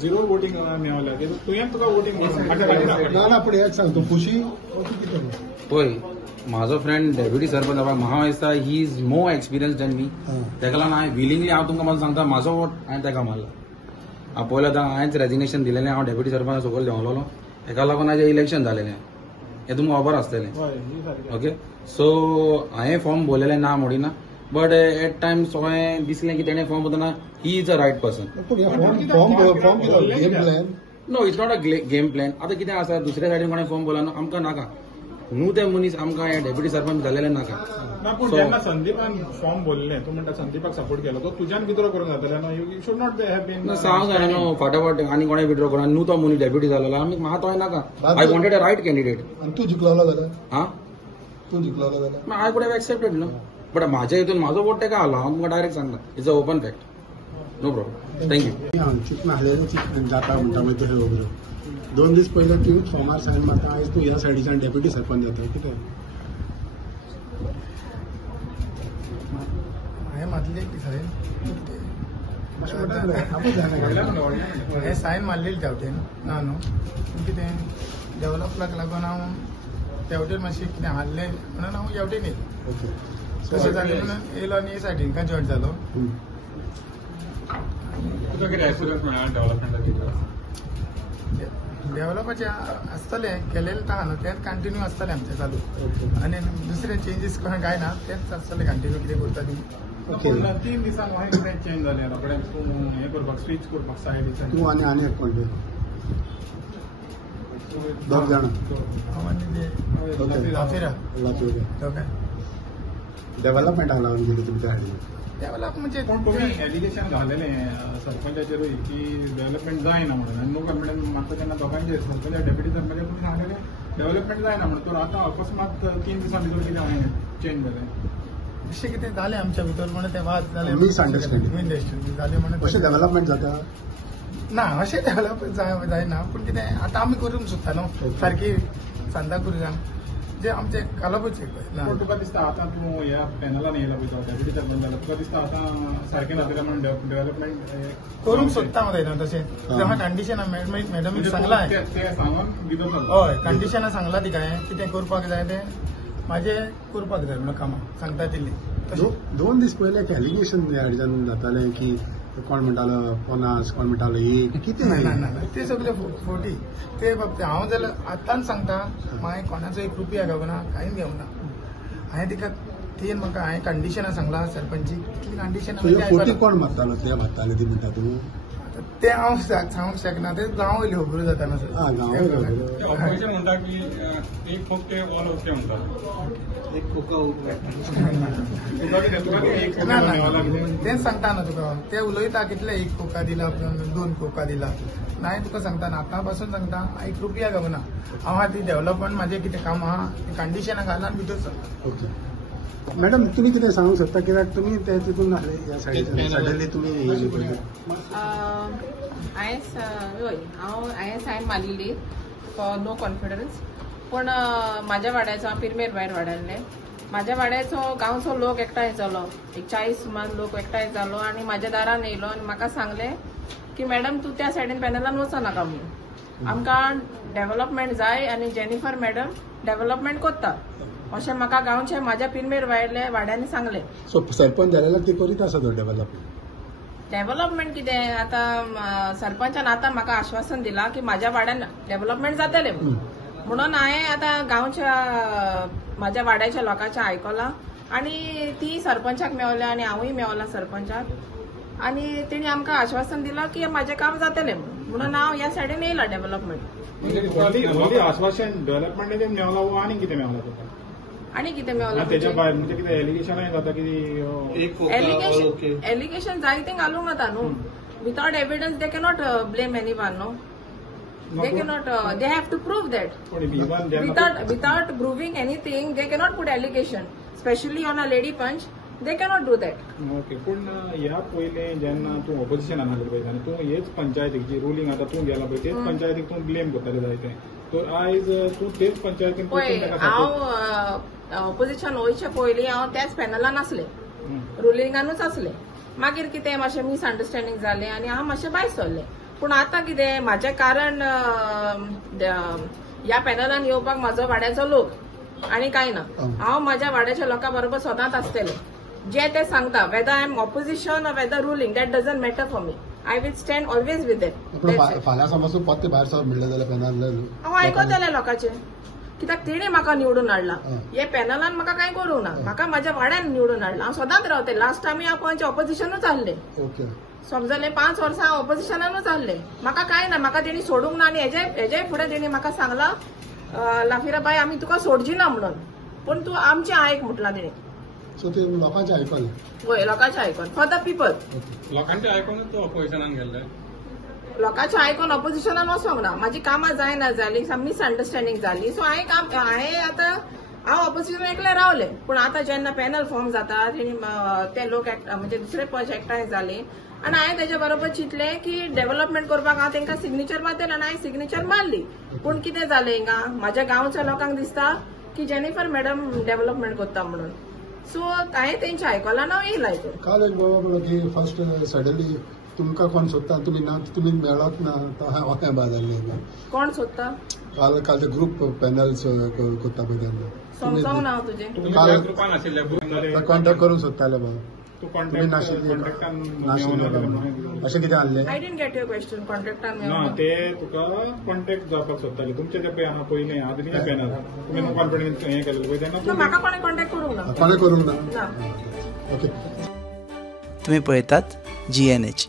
Zero voting मेळवल्या तुवें तुका voting ना पूण हेच सांगतो खुशी पळय म्हाजो फ्रेंड डेप्युटी सरपंच म्हाका दिसता he is more experience than me तेका लागून हांवें विलिंगली हांव तुमकां मला सांगता म्हाजो वोट हांवें तेका मारला हांव पयलो आतां हांवेंच रेजिग्नेशन दिलेलें हांव डेप्युटी सरपंच सकयल देंवलोलो हेका लागून हाजें इलेक्शन जालेलें हें तुमकां खबर आसतलें ओके सो हांवें फॉर्म भरलेलें ना मोडिना बट एट टायम सगळें दिसलें की तेणें फॉर्म भरतना he is a right person no it's not a game plan आतां कितें आसा दुसऱ्या सायडीन कोणें फॉर्म भरला आमकां नाका न्हू ते मनीस आमकां हे डेप्युटी सरपंच जालेले नाका पूण जेन्ना संदीपान फॉर्म भरलें तूं म्हणटा संदीपाक सपोर्ट केलो तो तुज्यान विथड्रॉ करूंक जातलें न्हू you should not have been सांग जाय न्हू फाटाफाट आनी कोणें विथड्रॉ करून न्हू तो मनीस डेप्युटी जालेलो आमी म्हाका तोय नाका I wanted a right candidate आनी तूं जिखलो जाल्यार हां तूं जिखलो जाल्यार आय कुड हॅव एक्सेप्टेड न्हू बट म्हाज्या हितून म्हाजो वोट तेका आलो हांव तुमकां डायरेक्ट सांगता it's a open fact no problem thank you चिंतून आसलेलें जाता म्हणटा मागीर तशें खबर 2 दीस पयले तूं फॉर्मार सायन मारता आयज तूं ह्या सायडीच्यान डेप्युटी सरपंच जाता कितें हांवें मारलेली ती सायन सायन मारलेली तेवटेन ना न्हू पूण कितें डेव्हलपलाक लागून हांव तेवटेन मातशें कितें हारलें म्हणून हांव हेवटेन येयलो ओके तशें जालें म्हणून येयलो आनी सायडीनकां जॉयन जालो तुका कितें एक्सपिरियन्स मेळ्ळा डेव्हलपमेंटाचो डेव्हलपाचें आसतलें केलेलें आहा न्हू तेंच कंटिन्यू आसतलें आमचें चालू आनी दुसरें चेंजीस काय ना तेंच आसतलें कंटिन्यू कितें करता ती पूण 3 दिसान हांवें कितें चेंज जालें रोखडें तूं हें करपाक स्विच करपाक सायडीच्यान तूं आनी एक पॉयंट 2 जाणां हांव आनी लाफिरा तो काय डेव्हलपमेंटाक लागून गेली तुमच्या सायडीन डेव्हलप म्हणजे पूण तुमी एलिगेशन घालेलें सरपंचाचेरूय की डेव्हलपमेंट जायना म्हणून आनी नो कॉन्फिडन्स मागता तेन्ना दोगांचेर सरपंच डेप्युटी सरपंच तुमी सांगलेलें डेव्हलपमेंट जायना म्हणून तर आतां अकस्मात 3 दिसां भितर कितें हांवें चेंज जालें अशें कितें जालें आमच्या भितर म्हणून ते वाद जाले मिसअंडरस्टँडिंग जालें म्हणून अशें डेव्हलपमेंट जाता ना अशें डेव्हलप जायना पूण कितें आतां आमी करूंक सोदता न्हू सारकी सांताकुर्गान जे आमचे घालपूच पूण तुका दिसता आतां तूं ह्या पॅनलान येयला पळय तो डेप्युटी सरपंच जालो तुका दिसता आतां सारकें जातलें म्हणून डेव्हलपमेंट करूंक सोदता मरे न्हू तशें तेव्हा कंडिशनां मॅडम सांगलां ते सांगून भितर हय कंडिशनां सांगलां तिका कितें करपाक जाय तें म्हाजें करपाक जाय म्हणून कामां सांगता तिल्ली 2 दीस पयले एक एलिगेशन हाडच्यान जातालें की कोण म्हणटालो 50 कोण म्हणटालो 1 कितें ना ते सगळे फोटी ते बाबतीत हांव जाल्यार आतांच सांगता हांवें कोणाचो 1 रुपया घेवना कांयच घेवना हांवें तिका तीन म्हाका हांवें कंडिशनां सांगलां सरपंची कितली कंडिशनां फोटी कोण मारतालो ते मारताले ती म्हणटा तूं ते हांव सांगूंक शकना ते गांव वयली खबर जाता ना सर ऑपोजिशन म्हणटा की एक फोके ऑल ओके म्हणटा एक फोका तेच सांगता ना तुका ते उलयता कितले 1 कोका दिला 2 कोका दिला नाही तुका सांगता ना आतां पासून सांगता 1 रुपया घेवना हांव ती डेव्हलपमेंट म्हाजें कितें काम आहा कंडिशनां घालून भितर सरता ओके मॅडम तुम्ही कितें सांगूंक शकता कित्याक तुमी ते तितून नासले ह्या सायडीन सडनली तुमी येयली पळय हांवें सायन मारलेली फॉर नो कॉन्फिडन्स पूण म्हाज्या वाड्याचो हांव पिरमेर भायर वाड्याल्लें म्हाज्या वाड्याचो गांवचो लोक एकठांय जालो एक 40 सुमार लोक एकठांय जालो आनी म्हाज्या दारान येयलो आनी म्हाका सांगलें की मॅडम तूं त्या सायडीन पॅनलान वचनाका म्हणून आमकां डेव्हलपमेंट जाय आनी जेनिफर मॅडम डेव्हलपमेंट करता अशें म्हाका गांवचे म्हाज्या पिरमेर वायल्या वाड्यांनी सांगलें सो सरपंच जाल्यार ती करीत आसा तो डेव्हलपमेंट कितें आतां सरपंचान आतां म्हाका आश्वासन दिलां की म्हाज्या वाड्यान डेव्हलपमेंट जातलें म्हणून हांवें आतां गांवच्या म्हाज्या वाड्याच्या लोकांचें आयकलां आनी ती सरपंचाक मेवल्या आनी हांवूय मेवलां सरपंचाक आनी तेणी आमकां आश्वासन दिलां की म्हाजें काम जातलें म्हणून हांव ह्या सायडीन येयलां डेव्हलपमेंट आश्वासन डेव्हलपमेंटाचें मेवलां आनी कितें मेवलां तुका आनी कितें मेवलां तेच्या भायर म्हणजे कितें एलिगेशनाय जाता की एलिगेशन जायते घालूंक जाता न्हू without evidence they cannot blame anyone no they cannot they have to prove that without proving anything they cannot put allegation especially on a lady punch they cannot do that okay पूण ह्या पयले जेन्ना तूं ऑपोजिशनान आसलें पळय आनी तूं हेच पंचायतीक जी रुलींग आतां तूं गेला पळय तेच पंचायतीक तूं ब्लेम करतालें जायतें तर आयज तूं तेच पंचायतीन हांव ऑपोजिशन वयचे पयलीं हांव त्याच पॅनलान आसलें रुलिंगानूच आसलें मागीर कितें मातशें मिसअंडरस्टँडींग जालें आनी हांव मातशें भायर सरलें पूण आतां कितें म्हाजें कारण ह्या पॅनलान येवपाक म्हाजो वाड्याचो लोक आनी कांय ना. हांव म्हाज्या वाड्याच्या लोकां बरोबर सदांच आसतलें. जे ते सांगता whether I am opposition or whether ruling that doesn't matter for me. I will stand always with them. फाल्यां समज तूं परते भायर सर म्हणलें जाल्यार पॅनल हांव आयकतलें लोकांचें. कित्याक तेणी म्हाका निवडून हाडला. हे पॅनलान म्हाका कांय करूंक ना. म्हाका म्हाज्या वाड्यान निवडून हाडला. हांव सदांच रावतलें. लास्ट टायम हांव खंयचे ऑपोजिशनूच आहलें. ओके समजलें 5 वर्सां हांव ऑपोजिशनानूच आहलें. म्हाका कांय ना. म्हाका तेणी सोडूंक ना आनी हेजे फुडें तेणी म्हाका सांगलां लाफिराबाई आमी तुका सोडची ना म्हणून. पूण तूं आमचें आयक म्हटलां तेणी. सो ते लोकांचें आयकलें. होय लोकांचें आयकून फॉर द पीपल. लोकांचे आयकूनच तूं ऑपोजिशनान गेल्ले. लोकांचें आयकून ऑपोजिशनान वचोंक ना. म्हाजी कामां जायना जाली. मिसअंडरस्टँडींग जाली. सो हांवें आतां हांव ऑपोजिशन एकलें रावलें. पूण आतां जेन्ना पॅनल फॉर्म जाता तेणी ते लोक म्हणजे दुसरे पक्ष एकठांय जाले आनी हांवें तेजे बरोबर चिंतलें की डेव्हलपमेंट करपाक हांव तांकां सिग्नेचर मारतलें आनी हांवें सिग्नेचर मारली. पूण कितें जालें हिंगा म्हाज्या गांवच्या लोकांक दिसता की जेनिफर मॅडम डेव्हलपमेंट करता म्हणून. सो हांवें तेंचें आयकलां आनी हांव येयला हितून. काल एक बाबा म्हणलो की फर्स्ट सडनली तुमकां कोण सोदता तुमी मेळत ना तो हांवें बाजारलें. कोण सोदता? काल ते ग्रुप पॅनल्स करता पळय तेन्ना समजावंक ना हांव तुजें. काल ग्रुपान आशिल्ले कॉन्टॅक्ट करूंक सोदताले बाबा. तूं तुमी नाशिल्ले अशें कितें आहलें? I didn't get your question. कॉन्ट्रॅक्टान ना ते तुका कॉन्टॅक्ट जावपाक सोदताले. तुमचे जे पळय आहा पयलीं आतां कितें पॅनल तुमी कॉन्फिडन्स हें केलें पळय तेन्ना म्हाका कोणें कॉन्टॅक्ट करूंक ना. कोणें करूंक ना. ना. ओके. तुम्ही पळयतात GNH.